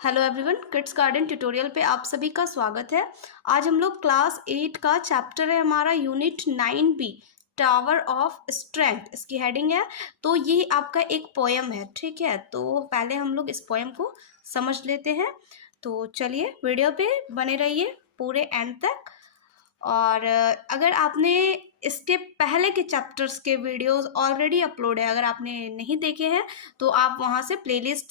Hello everyone, kids garden tutorial पे आप सभी का स्वागत है। आज हम लोग क्लास 8 का चैप्टर है हमारा unit 9B tower of strength, इसकी हेडिंग है। तो ये आपका एक पोएम है, ठीक है। तो पहले हम लोग इस पोएम को समझ लेते हैं। तो चलिए वीडियो पे बने रहिए पूरे एंड तक। और अगर आपने इसके पहले के चैप्टर्स के वीडियोस ऑलरेडी अपलोड है, अगर आपने नहीं देखे हैं तो आप वहाँ से प्लेलिस्ट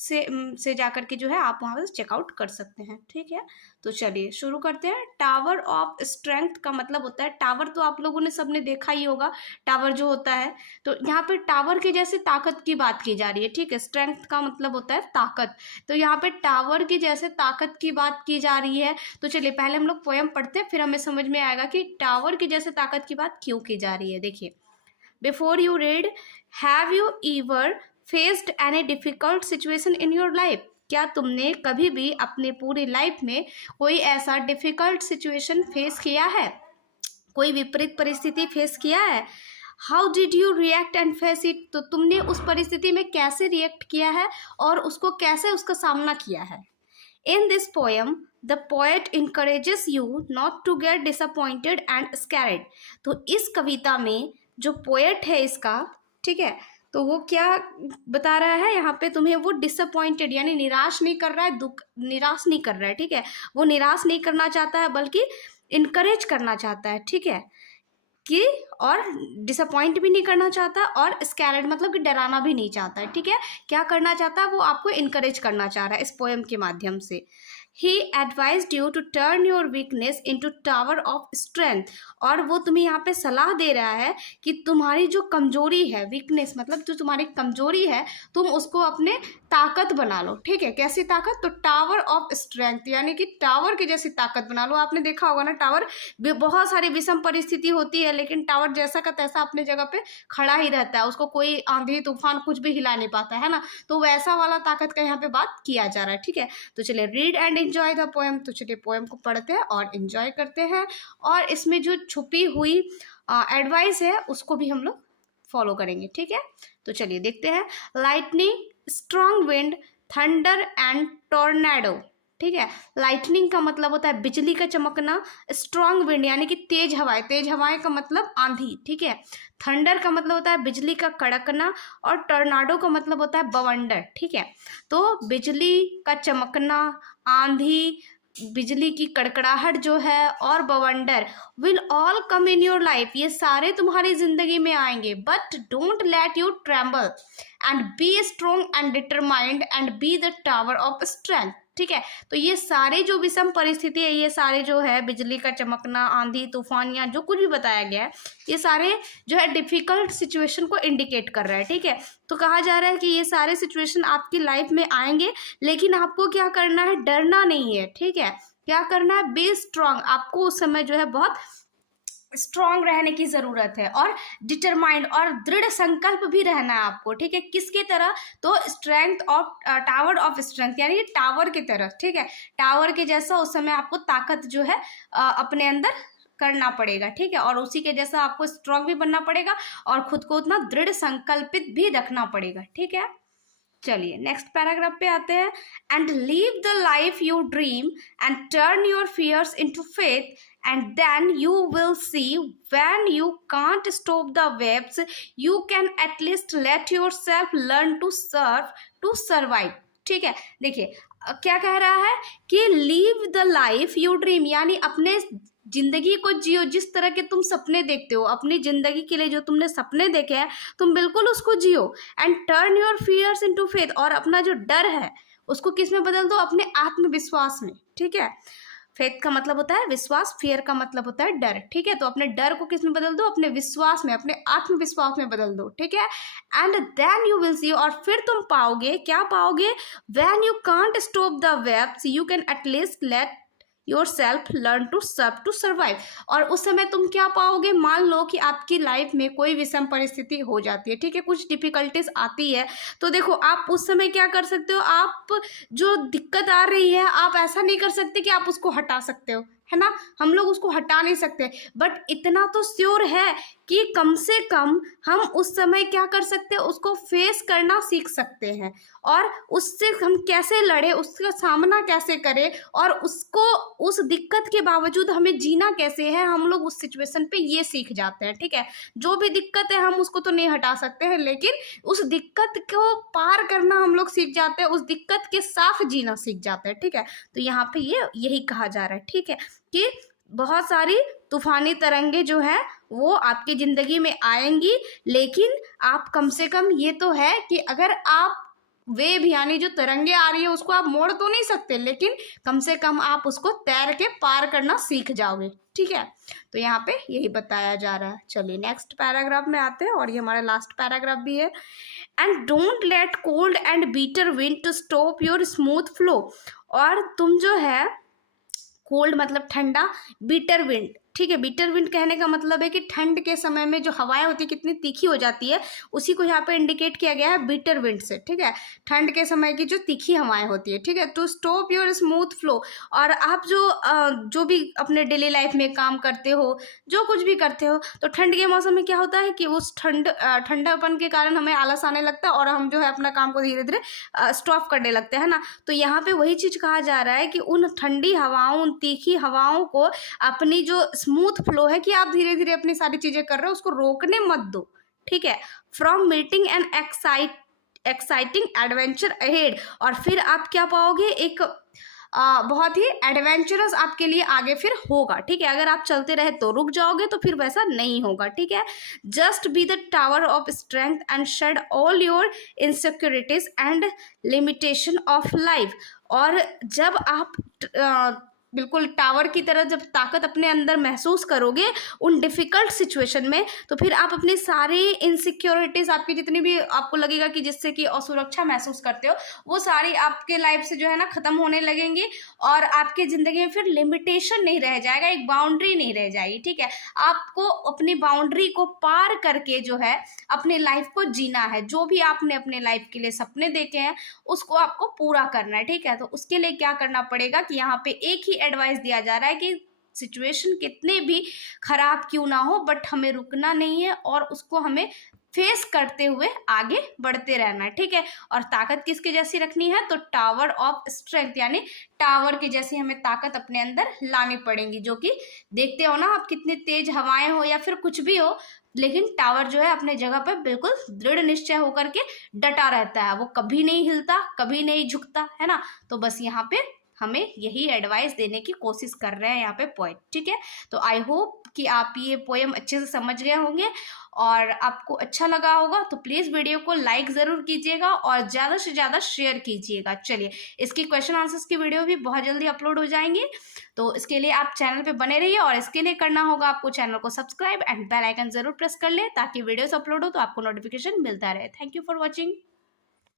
से जाकर के जो है आप वहाँ से चेकआउट कर सकते हैं, ठीक है। तो चलिए शुरू करते हैं। टावर ऑफ स्ट्रेंथ का मतलब होता है, टावर तो आप लोगों ने सबने देखा ही होगा, टावर जो होता है। तो यहाँ पे टावर के जैसे ताकत की बात की जा रही है, ठीक है। स्ट्रेंथ का मतलब होता है ताकत, तो यहाँ पे टावर की जैसे ताकत की बात की जा रही है। तो चलिए पहले हम लोग पोएम पढ़ते हैं, फिर हमें समझ में आएगा कि टावर की जैसे ताकत की बात क्यों की जा रही है। देखिए, before you read, have you ever faced any difficult situation in your life? क्या तुमने कभी भी अपने पूरी लाइफ में कोई ऐसा डिफिकल्ट सिचुएशन फेस किया है, कोई विपरीत परिस्थिति फेस किया है? How did you react and face it? तो तुमने उस परिस्थिति में कैसे रिएक्ट किया है और उसको कैसे उसका सामना किया है। In this poem, the poet encourages you not to get disappointed and scared. तो इस कविता में जो पोएट है इसका, ठीक है, तो वो क्या बता रहा है यहाँ पे, तुम्हें वो डिसअपॉइंटेड यानी निराश नहीं कर रहा है, निराश नहीं कर रहा है, ठीक है। वो निराश नहीं करना चाहता है बल्कि इनकरेज करना चाहता है, ठीक है, कि और डिसअपॉइंट भी नहीं करना चाहता और स्कैरेड मतलब कि डराना भी नहीं चाहता है, ठीक है। क्या करना चाहता है, वो आपको इनकरेज करना चाह रहा है इस पोएम के माध्यम से। He advised you to turn your weakness into tower of strength. और वो तुम्हें यहाँ पे सलाह दे रहा है कि तुम्हारी जो कमजोरी है, वीकनेस मतलब जो तुम्हारी कमजोरी है, तुम उसको अपने ताकत बना लो, ठीक है। कैसी ताकत? तो टावर ऑफ स्ट्रेंथ यानी कि टावर की जैसी ताकत बना लो। आपने देखा होगा ना, टावर बहुत सारी विषम परिस्थिति होती है लेकिन टावर जैसा का तैसा अपने जगह पे खड़ा ही रहता है, उसको कोई आंधी तूफान कुछ भी हिला नहीं पाता है ना। तो वैसा वाला ताकत का यहाँ पे बात किया जा रहा है, ठीक है। तो चलिए read and enjoy the poem. तो चलिए पोएम को पढ़ते हैं और एंजॉय करते हैं, और इसमें जो छुपी हुई एडवाइस है उसको भी हम लोग फॉलो करेंगे, ठीक है। तो चलिए देखते हैं। Lightning, strong wind, thunder and tornado, ठीक है। लाइटनिंग का मतलब होता है बिजली का चमकना, स्ट्रॉन्ग विंड यानी कि तेज हवाएं, तेज हवाएं का मतलब आंधी, ठीक है। थंडर का मतलब होता है बिजली का कड़कना, और टोर्नाडो का मतलब होता है बवंडर, ठीक है। तो बिजली का चमकना, आंधी, बिजली की कड़कड़ाहट जो है, और बवंडर will all come in your life, ये सारे तुम्हारी जिंदगी में आएंगे। But don't let you tremble and be strong and determined and B the tower of strength, ठीक है। तो ये सारे जो विषम परिस्थिति है, ये सारे जो है बिजली का चमकना, आंधी तूफान या जो कुछ भी बताया गया है, ये सारे जो है डिफिकल्ट सिचुएशन को इंडिकेट कर रहा है, ठीक है। तो कहा जा रहा है कि ये सारे सिचुएशन आपकी लाइफ में आएंगे, लेकिन आपको क्या करना है, डरना नहीं है, ठीक है। क्या करना है, बी स्ट्रांग, आपको उस समय जो है बहुत स्ट्रांग रहने की जरूरत है, और डिटरमाइंड और दृढ़ संकल्प भी रहना है आपको, ठीक है। किसकी तरह? तो strength of tower of strength यानी टावर की तरह, ठीक है। टावर के जैसा उस समय आपको ताकत जो है अपने अंदर करना पड़ेगा, ठीक है। और उसी के जैसा आपको स्ट्रांग भी बनना पड़ेगा और खुद को उतना दृढ़ संकल्पित भी रखना पड़ेगा, ठीक है। चलिए नेक्स्ट पैराग्राफ पे आते हैं। And leave the life you dream and turn your fears into faith, and then you will see when you can't stop the waves, you can at least let yourself learn to survive, ठीक है। देखिए क्या कह रहा है कि leave the life you dream यानी अपने जिंदगी को जियो जिस तरह के तुम सपने देखते हो, अपनी जिंदगी के लिए जो तुमने सपने देखे हैं तुम बिल्कुल उसको जियो। And turn your fears into faith, और अपना जो डर है उसको किस में बदल दो, अपने आत्मविश्वास में, ठीक है। फेथ का मतलब होता है विश्वास, फियर का मतलब होता है डर, ठीक है। तो अपने डर को किस में बदल दो, अपने विश्वास में, अपने आत्मविश्वास में बदल दो, ठीक है। And then you will see, और फिर तुम पाओगे, क्या पाओगे, when you can't stop the waves you can at least let yourself learn to survive. और उस समय तुम क्या पाओगे, मान लो कि आपकी लाइफ में कोई विषम परिस्थिति हो जाती है, ठीक है, कुछ डिफिकल्टीज आती है, तो देखो आप उस समय क्या कर सकते हो, आप जो दिक्कत आ रही है आप ऐसा नहीं कर सकते कि आप उसको हटा सकते हो, है ना। हम लोग उसको हटा नहीं सकते, बट इतना तो श्योर है कि कम से कम हम उस समय क्या कर सकते हैं, उसको फेस करना सीख सकते हैं और उससे हम कैसे लड़े, उसका सामना कैसे करें और उसको उस दिक्कत के बावजूद हमें जीना कैसे है, हम लोग उस सिचुएशन पे ये सीख जाते हैं। ठीक है, जो भी दिक्कत है हम उसको तो नहीं हटा सकते हैं, लेकिन उस दिक्कत को पार करना हम लोग सीख जाते हैं, उस दिक्कत के साथ जीना सीख जाते हैं। ठीक है, तो यहाँ पे ये यही कहा जा रहा है। ठीक है, कि बहुत सारी तूफानी तरंगे जो है वो आपकी जिंदगी में आएंगी, लेकिन आप कम से कम ये तो है कि अगर आप वेव यानी जो तरंगे आ रही है उसको आप मोड़ तो नहीं सकते, लेकिन कम से कम आप उसको तैर के पार करना सीख जाओगे। ठीक है, तो यहाँ पे यही बताया जा रहा है। चलिए नेक्स्ट पैराग्राफ में आते हैं और ये हमारा लास्ट पैराग्राफ भी है। And don't let cold and bitter wind to stop your smooth flow. और तुम जो है, कोल्ड मतलब ठंडा, बीटर विंड, ठीक है, बीटर विंड कहने का मतलब है कि ठंड के समय में जो हवाएं होती है कितनी तीखी हो जाती है, उसी को यहाँ पे इंडिकेट किया गया है बीटर विंड से। ठीक है, ठंड के समय की जो तीखी हवाएं होती है। ठीक है, to stop your smooth flow. और आप जो भी अपने डेली लाइफ में काम करते हो, जो कुछ भी करते हो, तो ठंड के मौसम में क्या होता है कि उस ठंडापन के कारण हमें आलस आने लगता है और हम जो है अपना काम को धीरे धीरे स्टॉप करने लगते हैं ना। तो यहाँ पे वही चीज कहा जा रहा है कि उन ठंडी हवाओं, उन तीखी हवाओं को अपनी जो स्मूथ फ्लो है कि आप धीरे धीरे अपनी सारी चीजें कर रहे हो उसको रोकने मत दो। ठीक है, from meeting an exciting adventure ahead. और फिर आप क्या पाओगे, एक बहुत ही एडवेंचरस आपके लिए आगे फिर होगा। ठीक है, अगर आप चलते रहे तो रुक जाओगे, तो फिर वैसा नहीं होगा। ठीक है, just be the tower of strength and shed all your insecurities and limitation of life. और जब आप बिल्कुल टावर की तरह जब ताकत अपने अंदर महसूस करोगे उन डिफिकल्ट सिचुएशन में, तो फिर आप अपनी सारी इनसिक्योरिटीज, आपकी जितनी भी आपको लगेगा कि जिससे कि असुरक्षा महसूस करते हो, वो सारी आपके लाइफ से जो है ना खत्म होने लगेंगी और आपके जिंदगी में फिर लिमिटेशन नहीं रह जाएगा, एक बाउंड्री नहीं रह जाएगी। ठीक है, आपको अपनी बाउंड्री को पार करके जो है अपनी लाइफ को जीना है। जो भी आपने अपने लाइफ के लिए सपने देखे हैं उसको आपको पूरा करना है। ठीक है, तो उसके लिए क्या करना पड़ेगा कि यहाँ पे एक ही एडवाइस दिया जा रहा है कि सिचुएशन कितने भी खराब क्यों ना हो, बट हमें रुकना नहीं है और उसको हमें फेस करते हुए आगे बढ़ते रहना है। ठीक है, और ताकत किसके जैसी रखनी है, तो टावर ऑफ स्ट्रेंथ, यानी टावर की जैसी हमें ताकत अपने अंदर लानी पड़ेगी। जो कि देखते हो ना आप, कितनी तेज हवाएं हो या फिर कुछ भी हो, लेकिन टावर जो है अपने जगह पर बिल्कुल दृढ़ निश्चय होकर के डटा रहता है, वो कभी नहीं हिलता, कभी नहीं झुकता, है ना। तो बस यहाँ पे हमें यही एडवाइस देने की कोशिश कर रहे हैं यहाँ पे पोएट। ठीक है, तो आई होप कि आप ये पोएम अच्छे से समझ गए होंगे और आपको अच्छा लगा होगा। तो प्लीज़ वीडियो को लाइक ज़रूर कीजिएगा और ज़्यादा से ज़्यादा शेयर कीजिएगा। चलिए, इसकी क्वेश्चन आंसर्स की वीडियो भी बहुत जल्दी अपलोड हो जाएंगी, तो इसके लिए आप चैनल पे बने रहिए और इसके लिए करना होगा आपको चैनल को सब्सक्राइब एंड बेल आइकन ज़रूर प्रेस कर ले ताकि वीडियोस अपलोड हो तो आपको नोटिफिकेशन मिलता रहे। Thank you for watching.